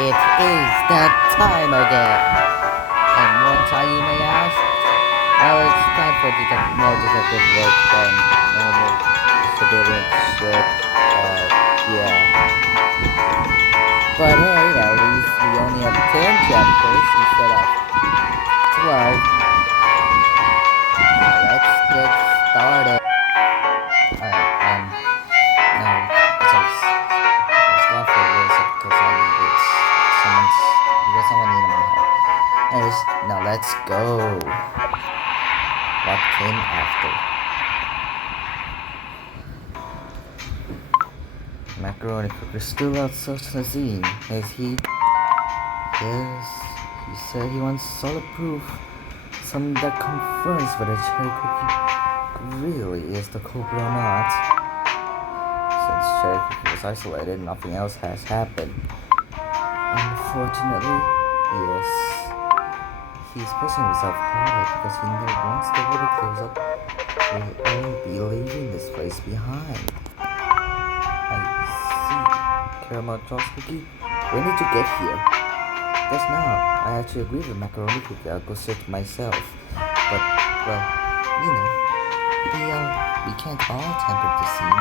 It is that time again. And what time you may ask? Well, it's time for more detective work than normal civilian shit. Yeah. But hey, at least we only have 10 chapters instead of 12. Now let's get started. No, I was going for a little second because I needed someone needed my help. Anyways, now let's go. What came after? Macaroni Cooker still outside the scene. Is he? Yes, he said he wants solid proof. Something that confirms whether Cherry Cookie really is the culprit or not. Since Cherry Cookie was isolated, nothing else has happened. Unfortunately, yes. He's pushing himself harder because he knows once the water clears up, we'll all be leaving this place behind. I see. Caramel Joss Cookie, when did you get here? Just now. I actually agree with Macaroni Cookie. I'll go search myself. But, well, you know, we can't all tamper the scene.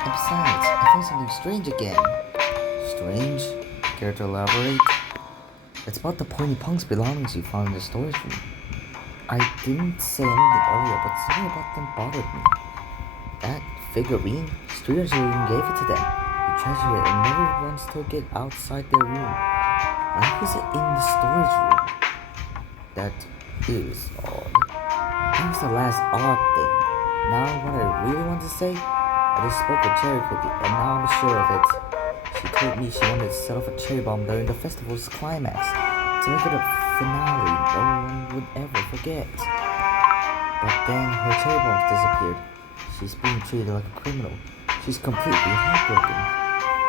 And besides, I found something strange again. Strange? Care to elaborate? It's about the Pointy Punk's belongings you found in the storage room. I didn't say anything earlier, but something about them bothered me. That figurine, Streeters even gave it to them. He treasured it and never once took it outside their room. Why was it in the storage room? That is odd. That was the last odd thing. Now what I really want to say, I just spoke with Cherry Cookie and now I'm sure of it. She told me she wanted to set off a cherry bomb during the festival's climax to make it a finale no one would ever forget. But then her cherry bombs disappeared. She's being treated like a criminal. She's completely heartbroken.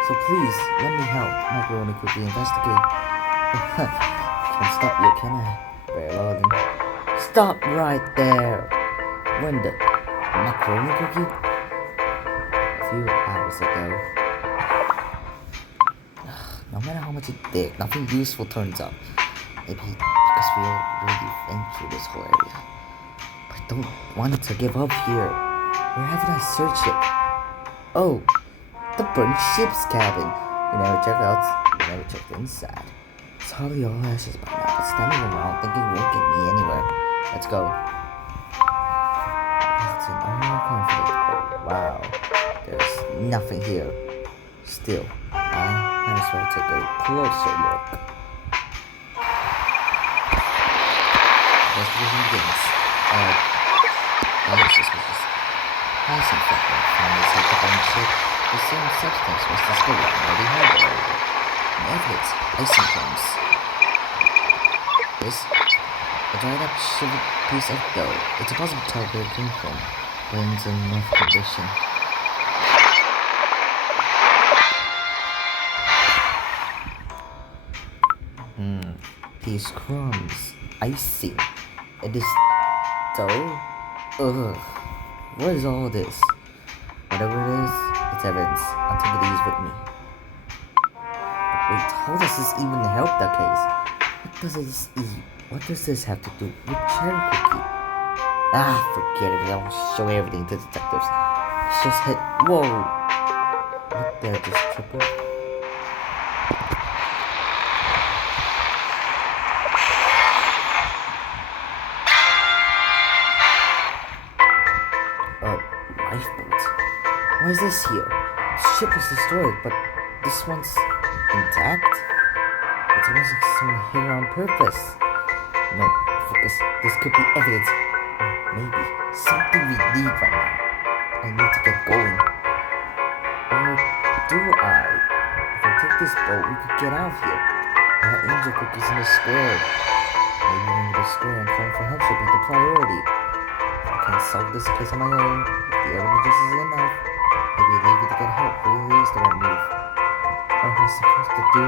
So please, let me help Macaroni Cookie investigate. Can't stop you, can I? Very well then. Stop right there! When the Macaroni Cookie? A few hours ago. No matter how much you dig, nothing useful turns up. Maybe because we already went through this whole area. But I don't want to give up here. Where haven't I searched it? Oh, the burnt ship's cabin. We never checked inside. It's hardly all ashes by now, but standing around thinking won't get me anywhere. Let's go. That's an all confident. Oh, wow. There's nothing here. Still, I might as well take a closer look. Investigation begins. That is suspicious. Icing factor found inside the burnt ship. The same substance was discovered near the harbor area. Evidence, icing films. This, a dried up shivered piece of dough. It's impossible to tell where it came from, but it's in enough condition. These crumbs, icing. It is dough? Ugh. What is all this? Whatever it is, it's evidence. I'll take these with me. Wait, how does this even help the case? What does this have to do with Cherry Cookie? Ah, forget it. I'll show everything to detectives. It's just hit. Whoa! What the? Just triple? Lifeboat. Why is this here? The ship is destroyed, but this one's intact? It's almost like someone hid it on purpose. No, focus. This could be evidence. Or maybe something we need right now. I need to get going. Or do I? If I take this boat, we could get out of here. There are angel cookies in the square. Maybe moving to the square and calling for help should be the priority. If I can't solve this case on my own, if the evidence just isn't enough, maybe leaving to get help really is the right move. What am I supposed to do?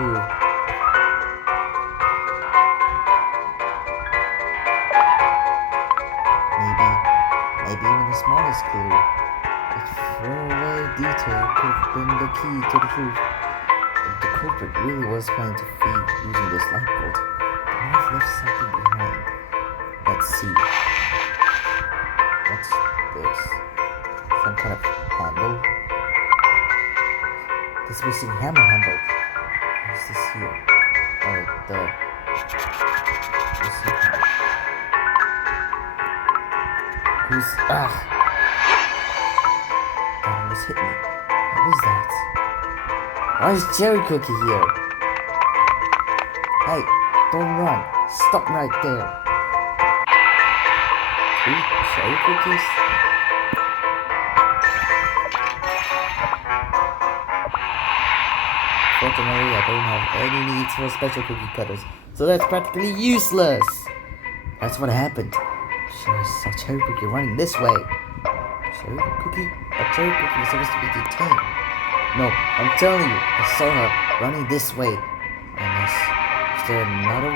Maybe even the smallest clue, a throwaway detail could have been the key to the truth. The culprit really was planning to feed using this lifeboat, they might have left something behind. Let's see. What's this? Some kind of handle? This missing hammer handle. What's this here? Oh, the missing hammer. Who's That almost hit me. What was that? Why is Cherry Cookie here? Hey, don't run. Stop right there. 2 cherry cookies? Fortunately, I don't have any needs for special cookie cutters, so that's practically useless. That's what happened. Sure, I saw Cherry Cookie running this way. Cherry Cookie? A Cherry Cookie is supposed to be detained. No, I'm telling you, I saw her running this way. Unless, is there another?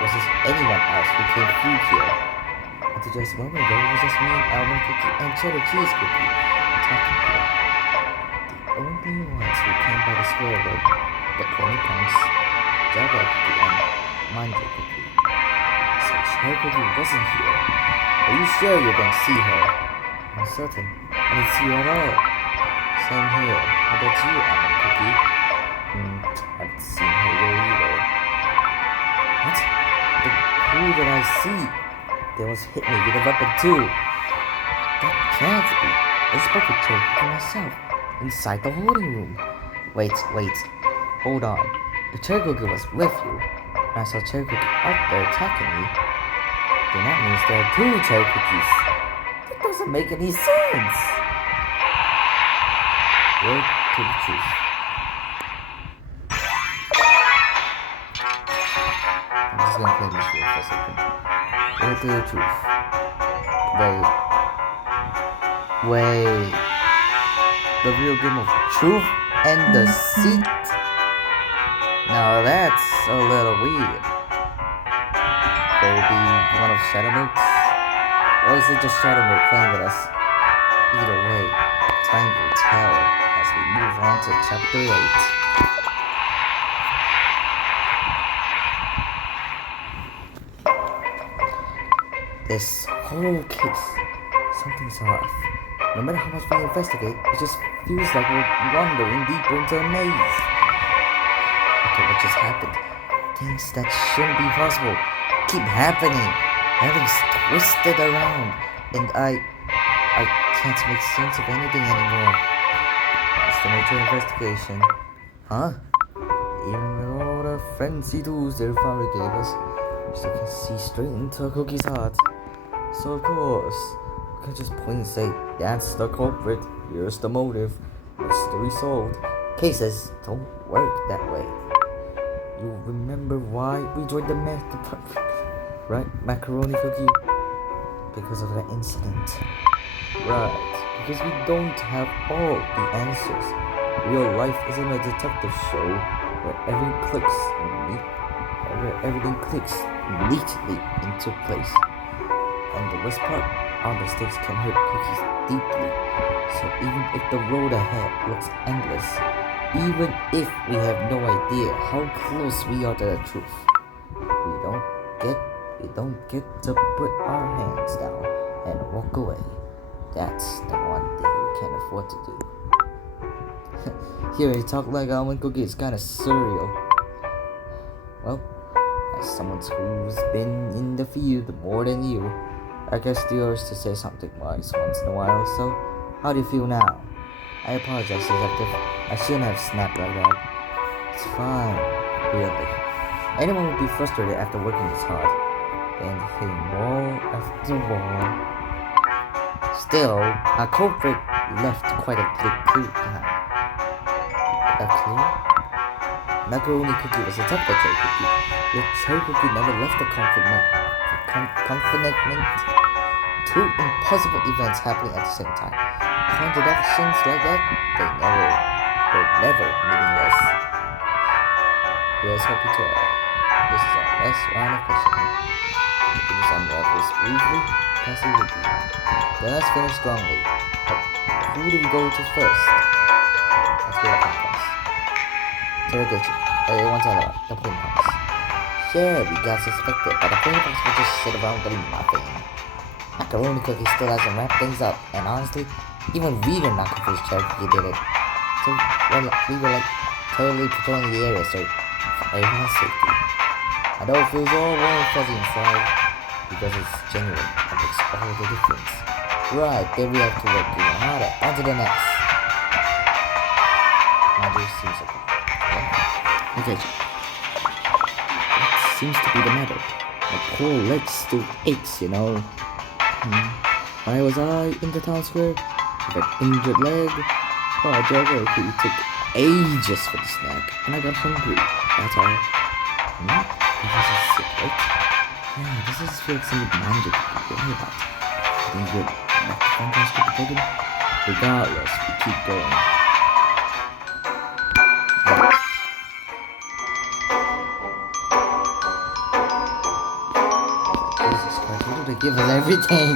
Was this anyone else who came through here? Until just a moment ago, it was just me and Almond Cookie and Cheddar Cheese Cookie talking here. The only ones who came by the square were the Pony Punks, Jabba Cookie, and Manjo Cookie. So Cherry Cookie wasn't here. Are you sure you're going to see her? I'm certain. I didn't see her at all. Same here. How about you, Almond Cookie? I haven't seen her here either. What? But who did I see? They almost hit me with a weapon too. That can't be. I spoke with Cherry Cookie myself. Inside the holding room. Wait. Hold on. The Cherry Cookie was with you. And I saw Cherry Cookie out there attacking me. Then that means there are 2 Cherry Cookies. That doesn't make any sense. Word to the truth. I'm just gonna play this for a second. Word to the truth. Wait. The real game of truth and deceit? Now that's a little weird. Could it be one of Shadowmook's? Or is it just Shadowmook playing with us? Either way, time will tell as we move on to chapter 8. This whole case, something's off. No matter how much we investigate, it just feels like we're wandering deeper into a maze. Okay, what just happened? Things that shouldn't be possible keep happening. Everything's twisted around, and I can't make sense of anything anymore. That's the nature of investigation. Huh? Even with all the fancy tools their father gave us, we still can see straight into a cookie's heart. So of course, we can just point and say, that's the culprit, here's the motive, mystery solved. Cases don't work that way. You remember why we joined the math department, right, Macaroni Cookie? Because of that incident. Right, because we don't have all the answers. Real life isn't a detective show where everything clicks neatly into place. And the worst part, our mistakes can hurt cookies deeply. So even if the road ahead looks endless, even if we have no idea how close we are to the truth, we don't get to put our hands down and walk away. That's the one thing we can't afford to do. Hearing you talk like Almond Cookie is kinda surreal. Well, as someone who's been in the field more than you, I guess it's yours to say something wise once in a while, so how do you feel now? I apologize, Detective. I shouldn't have snapped like that. It's fine, really. Anyone would be frustrated after working this hard and hitting wall after wall. Still, our culprit left quite a big clue behind. A clue? Macaroni Cookie was attacked by Cherry Cookie, yet Cherry Cookie never left the confinement. Two impossible events happening at the same time. Contradictions like that, they're never meaningless. Here's hoping to this is our last round of questioning. If things unravel smoothly, passing will be. Then let's finish strongly. But who do we go to first? Let's go to first. Interrogation. One time about the ping pongs. Sure, we got suspected, but the ping pongs will just sit around doing nothing. Macaroni Cookie still hasn't wrapped things up, and honestly, even we did not confuse Cherry Cookie did it. So we were like totally patrolling the area, so for everyone's safety. I know it feels all warm and fuzzy inside, because it's genuine and makes all the difference. Right, then we have to work even harder. On to the next. Magic seems okay. Okay. What seems to be the matter? My poor leg still aches, you know. Why was I in the town square with an injured leg? Oh, Jagger, it took ages for the snack, and I got hungry. That's all. This is sick, right? Yeah, this is feels like some magic. Why about? I think we're back to fantastic again. Regardless, we keep going. Jesus Christ, what did they give us everything?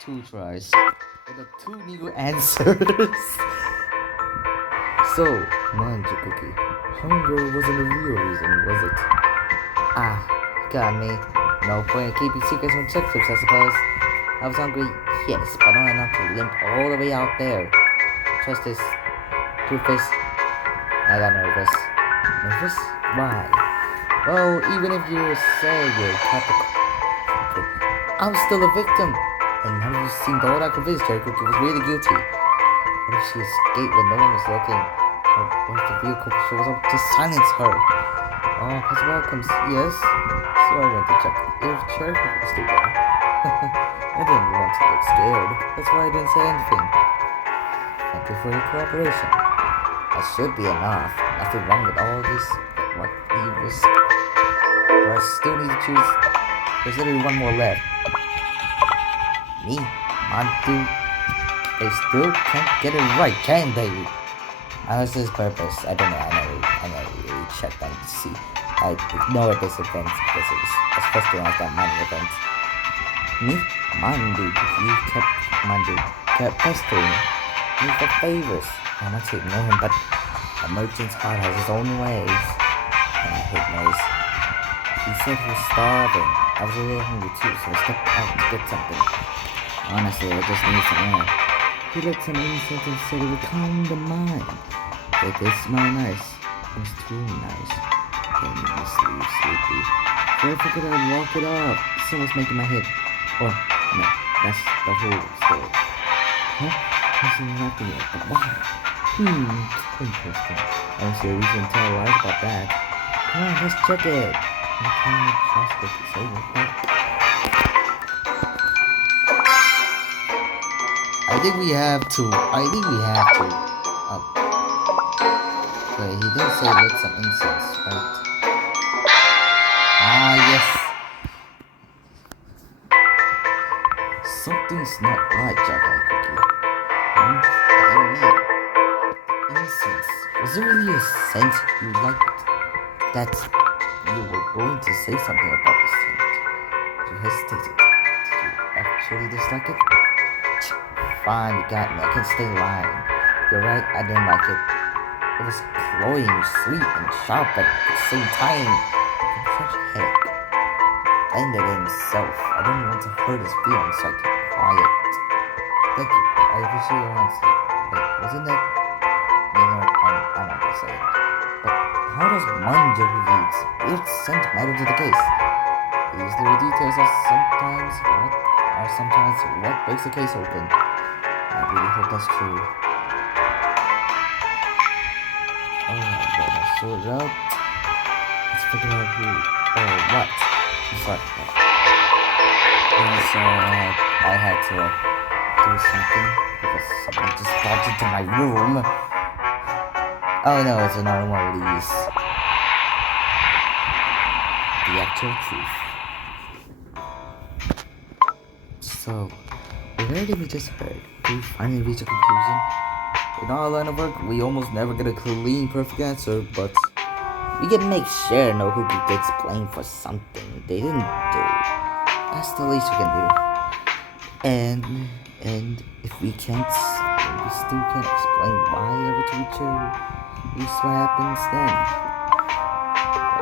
Two tries with the two new answers. So, Manja Cookie, hunger wasn't a real reason, was it? Ah, got me. No point in keeping secrets from chips, I suppose. I was hungry, yes, but not enough to limp all the way out there. Trust this, Toothpaste. I got nervous. Nervous? Why? Well, even if you say you're capital, I'm still a victim. And now you seemed all that convinced Cherry Cookie was really guilty. What if she escaped when no one was looking? Or what if the vehicle shows up to silence her? Oh, possible outcomes, yes. So I went to check if Cherry Cookie was still there. I didn't want to look scared. That's why I didn't say anything. Thank you for your cooperation. That should be enough. Nothing wrong with all this. But what we risk? But I still need to choose. There's literally one more left. Me, Mantu, they still can't get it right, can they? What's his purpose? I don't know. I never really checked on to see. I ignored this event because it was especially like that money event. Me, Mandu, kept pestering me for favors. I'm not to ignore him, but a merchant's heart has his own ways, and I hate noise. He said he was starving. I was a little hungry too, so I stepped out to get something. Honestly, I just need some air. He lit some incense and said it would calm the mind. It did smell nice. It was too nice. Then he sleepy. So I figured I'd walk it up. Someone's making my head. Or, no, that's the whole story. Huh? He's interrupting it, but why? Interesting. I don't see a reason to tell lies about that. Come on, let's check it. I can't trust what you say with that. I think we have to. Okay, he didn't say lit some incense, right? Ah, yes. Something's not right, Jack-Eye Cookie. I mean, incense. Was there really a scent you liked? That you were going to say something about the scent. You hesitated. Did you actually dislike it? Fine, you got me. I can't stay lying. You're right, I didn't like it. It was cloying, sweet, and sharp at the same time. In such heck. Ended himself. I didn't want to hurt his feelings, so I kept quiet. Thank you. I appreciate your honesty. Wait, wasn't that? You know what? I'm not gonna say it. But how does Manja reads its scent matter to the case? These little details are sometimes what breaks the case open. I really hope that's true. Alright, better sort it out. Let's figure out who or what. Sorry. I had to do something because someone just walked into my room. Oh no, it's another one of these. The actual truth. So, where did we just heard? Did we finally reach a conclusion? In our line of work, we almost never get a clean, perfect answer, but we can make sure no cookie gets blamed for something they didn't do. That's the least we can do. And if we can't, we still can't explain why every teacher is what happens then.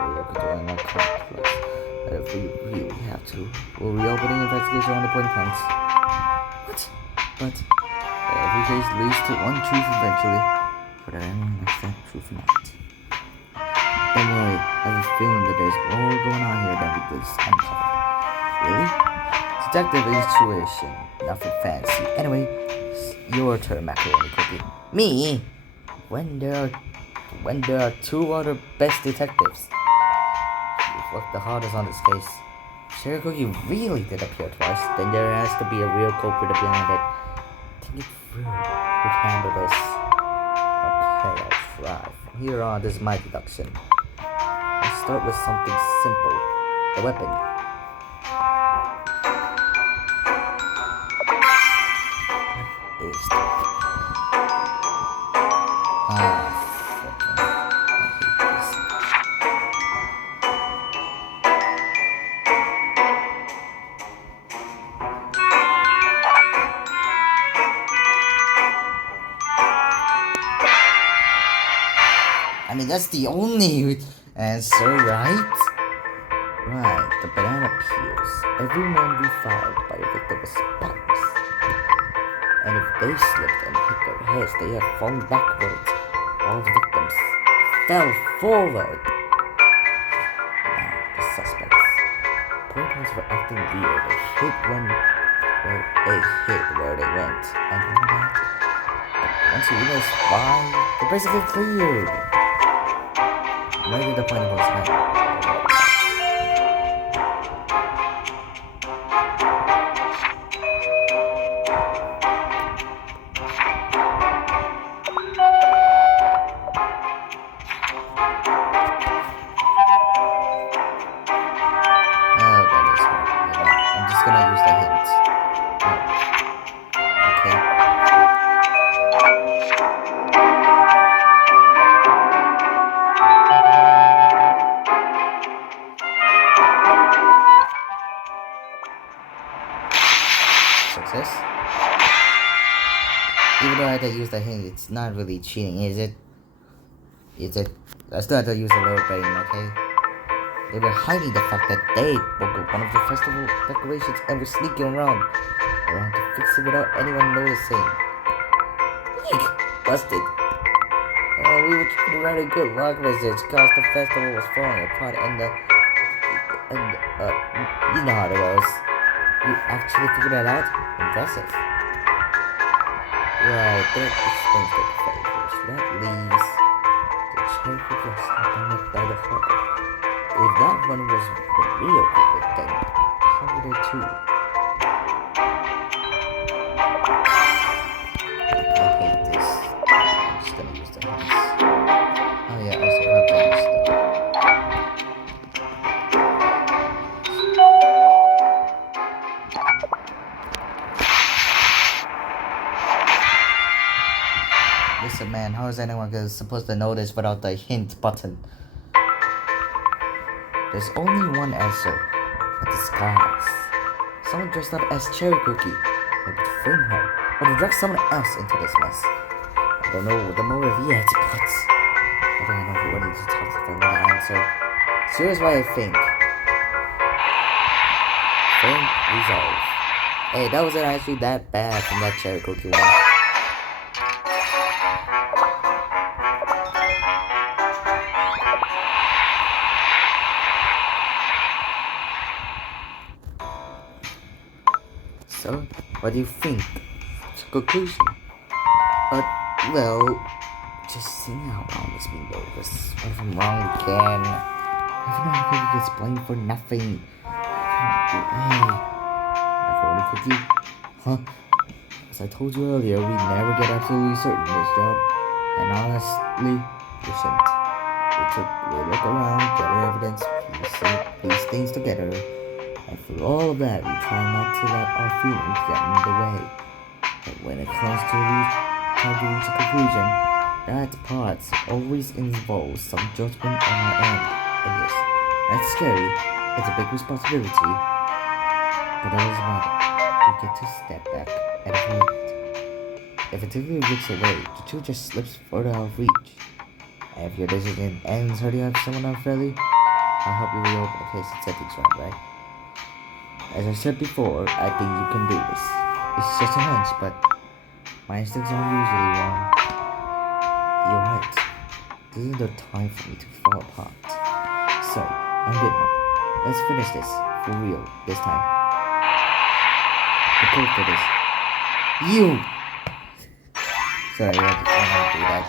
We have to do an complex. If we really have to, we'll reopen the investigation on the point points. What? But every case leads to one truth eventually. But I don't know if that truth or not. Don't worry, I have a feeling that there's more going on here than we just uncovered. Really? Detective intuition, nothing fancy. Anyway, your turn, macaroni cookie. Me? When there are two other best detectives. You've worked the hardest on this case. Cherry Cookie really did appear twice. Then there has to be a real culprit behind it. Think it through. We can handle this. Okay, I'll try. From here on, this is my deduction. Let's start with something simple. The weapon. What is that? Fucking. I hate this. I mean, that's the only answer, right? Right, the banana peels. Everyone we found by a victim was spotless. And if they slipped and hit their heads, they had fallen backwards. All the victims fell forward. Now, the suspects. Portals were acting weird. They hit where they went. And all that. But once you realize why, they're basically cleared. Where did the point of us head? I'm just gonna use the hint. Okay. Success. Even though I had to use the hint, it's not really cheating, is it? Is it? I still have to use a little brain, okay? They were hiding the fact that they broke up one of the festival decorations and were sneaking around to fix it without anyone noticing. Busted. We were trying to write a good luck message cause the festival was falling apart and you know how it goes. You actually figured that out? Impressive. Right, that explains the favors. That leaves the cherry dress by the harbor. If that one was the real culprit, then how were there two? I hate this. I'm just gonna use the hands. Oh yeah, I still have to use stuff. Listen man, how is anyone supposed to know this without the hint button? There's only one answer, a disguise. Someone dressed up as Cherry Cookie, maybe to frame her, or to drag someone else into this mess. I don't know the motive yet, but I don't know who I need to talk to them the answer. So here's what I think. Think, resolve. Hey, that wasn't actually that bad from that Cherry Cookie one. So, what do you think? What's your conclusion? Well, just seeing how wrong this being bogus. What if I'm wrong again? Everyone Cookie gets blamed for nothing. Hey, macaroni cookie? Huh? As I told you earlier, we never get absolutely certain in this job. And honestly, we shouldn't. We look around, gather evidence, piece things together. And for all of that, we try not to let our feelings get in the way. But when it comes to these time to reach a conclusion. That part always involves some judgment on our end. And yes, that's scary. It's a big responsibility. But that doesn't matter. You get to step back and avoid it. If it typically looks away, the truth just slips further out of reach. And if your decision ends hurting up someone unfairly, I'll help you reopen the case and set things right? As I said before, I think you can do this. It's just a hunch, but my instincts aren't usually wrong. You're right. This isn't the time for me to fall apart. So, I'm good now. Let's finish this, for real, this time. The code for this. You! Sorry, I don't do that.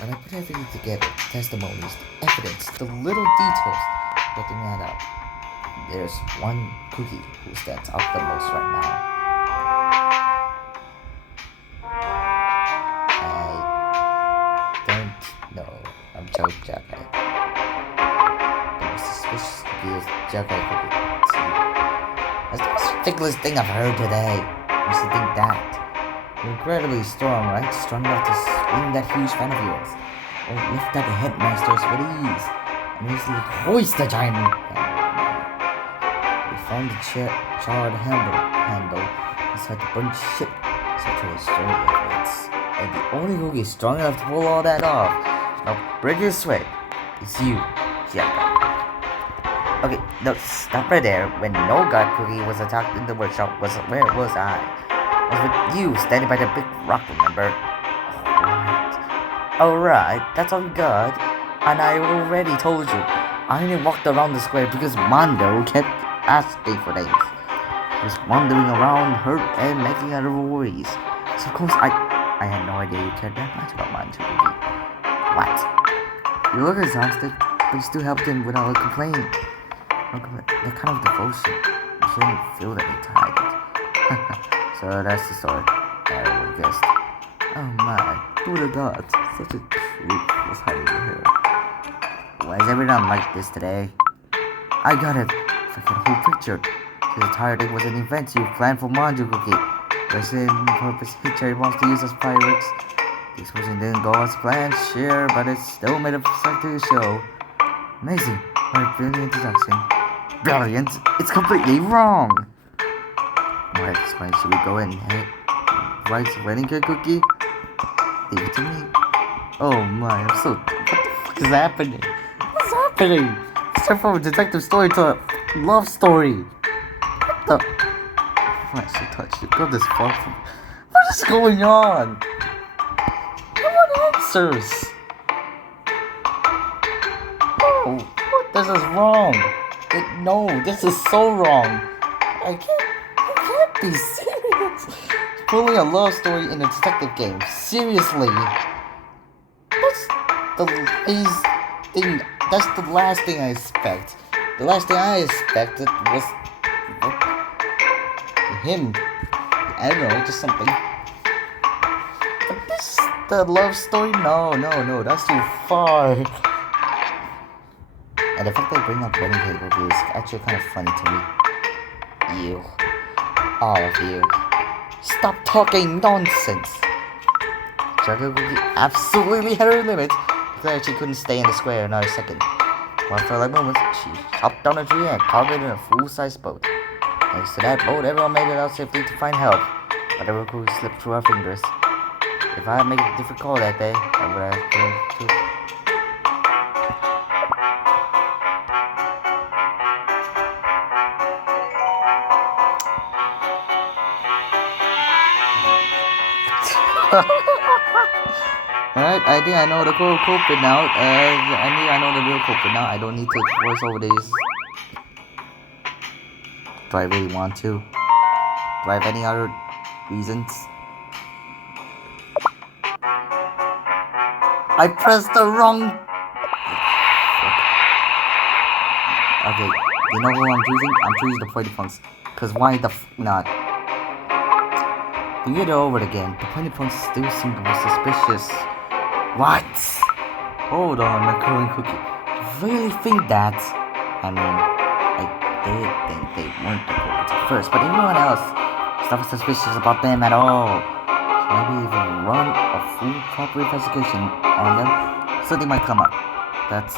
When I put everything together, testimonies, the evidence, the little details, nothing add up. There's one cookie who stands out the most right now. I don't know. I'm Joe Jagai. The most suspicious cookie is Jagai cookie. See, that's the most ridiculous thing I've heard today. I used to think that. You're incredibly strong, right? Strong enough to swing that huge fan of yours. Or lift that headmasters with ease. And easily hoist the giant handle. We found the charred handle inside the burnt ship. Such a story of it. And the only cookie strong enough to pull all that off. Now break your sweat. It's you, Jagai. Okay, no, stop right there. When No God Cookie was attacked in the workshop, where was I? I was with you, standing by the big rock, remember? Alright, that's all you got. And I already told you, I only walked around the square because Mondo kept asking for things. He was wandering around, hurt and making other worries. So of course I had no idea you cared that much about Mondo. What? You look exhausted, but you still helped him without complaining. That kind of devotion, you shouldn't feel that need to hide it. So that's the story. I would have guessed. Oh my, who would have thought such a truth was hiding here? Why is everyone like this today? I got it. Freaking whole picture. This entire thing was an event you planned for Manju Cookie. Wasn't purpose Cherry wants to use as fireworks. The explosion didn't go as planned, sure, but it still made a start to the show. Amazing. What a brilliant introduction. Brilliant? It's completely wrong. Alright, fine. Should we go in and hit White's wedding cake cookie? Leave it to me. Oh my, I'm so... What the fuck is happening? What's happening? It's time from a detective story to a love story. What the... Why is she touched it? Go this far from... What is going on? No one answers. Oh, what? This is wrong. No, this is so wrong. I can't be serious. Pulling a love story in a detective game. Seriously. That's the last thing. That's the last thing I expect. The last thing I expected was him. I don't know, just something. But this, the love story? No, that's too far. And the fact they bring up wedding cake reviews is actually kind of funny to me. You. All of you. Stop talking nonsense! Jagai Cookie absolutely had her limit. Declared she couldn't stay in the square another second. Well, after like moments, she chopped down a tree and carved it in a full-size boat. Thanks to that boat, everyone made it out safely to find help. But the cookie slipped through her fingers. If I had made a different call that day, I would have to... Alright, I think I know the culprit now. I know the real culprit now. I don't need to voice over this. Do I really want to? Do I have any other reasons? I pressed the wrong... Okay, you know who I'm choosing? I'm choosing the pointy punks. Cause why the not? We get it over again. The pointy punks still seem to be suspicious. What? Hold on, macaroni cookie. You really think that? I mean, I did think they weren't the culprits at first, but everyone else was never suspicious about them at all. So maybe if we run a full proper investigation on them, something might come up. That's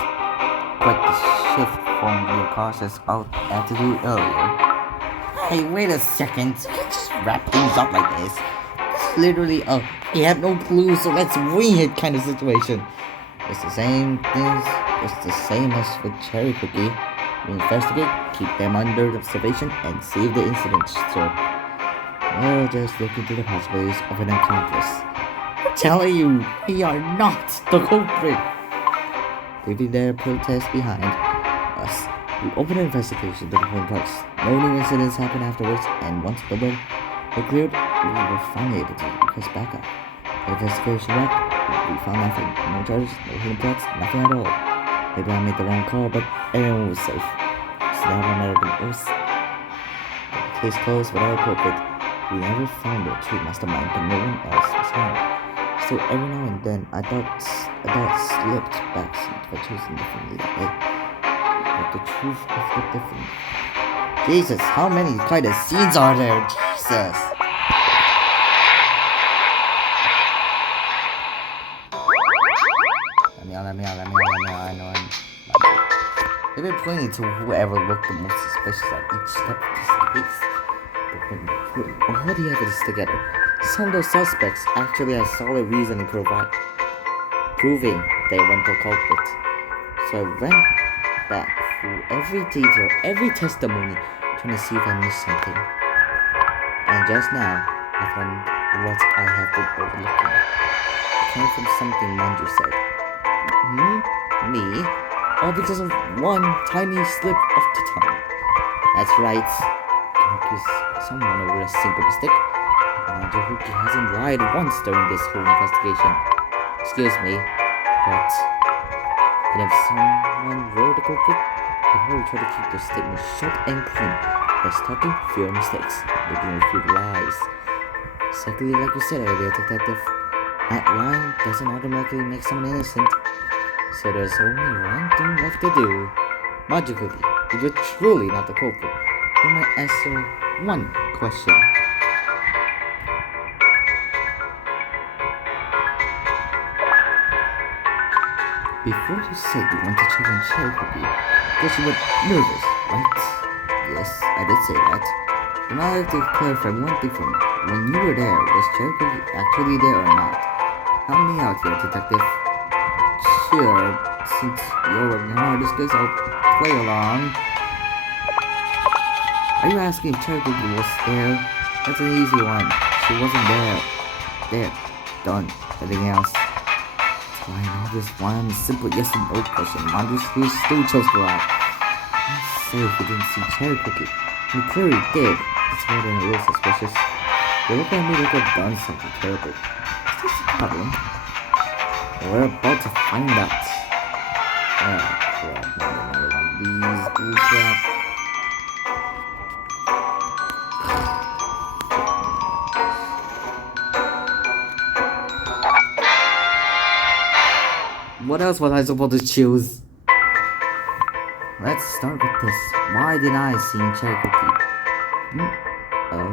quite the shift from your cautious attitude earlier. Hey, wait a second. You can't just wrap things up like this. It's literally a we have no clue, so let's wing it kind of situation. It's the same things. It's the same as with Cherry Cookie. We investigate, keep them under observation, and see if the incident stir. We'll just look into the possibilities of an accomplice. I'm telling you, we are not the culprit. Leaving their protest behind us, we open an investigation to the point parts. No new incidents happen afterwards, and once the way were cleared, we were finally able to request backup. The investigation wrapped, we found nothing. No charges, no hidden plots, nothing at all. Maybe I made the wrong call, but everyone was safe. So now no matter the most. The case closed without a culprit. We never found the true mastermind, but no one else was harmed. So every now and then, I thought slipped back by choosing differently that way. But the truth of the different. Jesus, how many kind of scenes are there? Jesus! Let me out, I know they've been pointing to whoever looked the most suspicious at each step of this case. But when we put all the evidence together, some of those suspects actually had solid reason to proving they weren't the culprit. So I went back through every detail, every testimony, trying to see if I missed something. And just now, I found what I have been overlooking. It came from something Manju said. Me? All because of one tiny slip of the tongue. That's right. Accuse someone over a simple mistake. Manju hasn't lied once during this whole investigation. Excuse me, but and if someone were the culprit, they'd probably try to keep their statement short and clean. By talking fewer mistakes, making a few lies. Exactly like you said earlier, detective. That lying doesn't automatically make someone innocent. So there's only one thing left to do. Magically, if you're truly not the culprit, you might answer one question. Before you said you want to check on Cherry Cookie, because you were nervous, right? Yes, I did say that. And I'd like to clarify one thing for me. When you were there, was Cherry Cookie actually there or not? Help me out here, detective. Sure, since you're working hard this case, I'll play along. Are you asking if Cherry Cookie was there? That's an easy one. She wasn't there. There. Done. Everything else. That's why I know this one simple yes and no question. Manju still chose to lie. Let's say if you didn't see Cherry Cookie. You clearly did. It's more than a little suspicious. You look at me like I've done something terrible. Is this a problem? We're about to find out. Oh crap, another one of these bullcrap. What else was I supposed to choose? Let's start with this. Why did I see Cherry Cookie? Oh,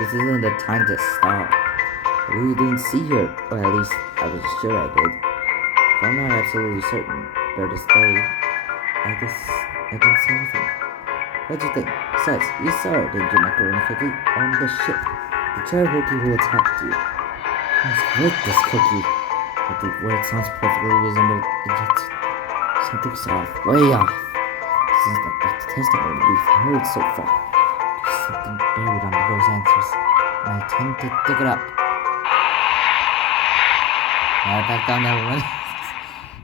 this isn't the time to stop. I really didn't see her, or at least I was sure I did. If I'm not absolutely certain, but this day, I guess I didn't see anything. What do you think? Besides, you saw her, didn't you, Macaroni Cookie? On the ship. The Cherry Cookie who attacked you. I was with this cookie. But the word sounds perfectly reasonable, yet something's off, way off. This is the testimony we've heard so far. There's something buried under those answers, and I tend to dig it up. Alright, back down, everyone.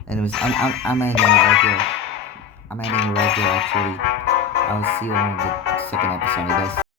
Anyways, I'm ending it right here. I'm ending it right here, actually. I'll see you on the second episode, I guess.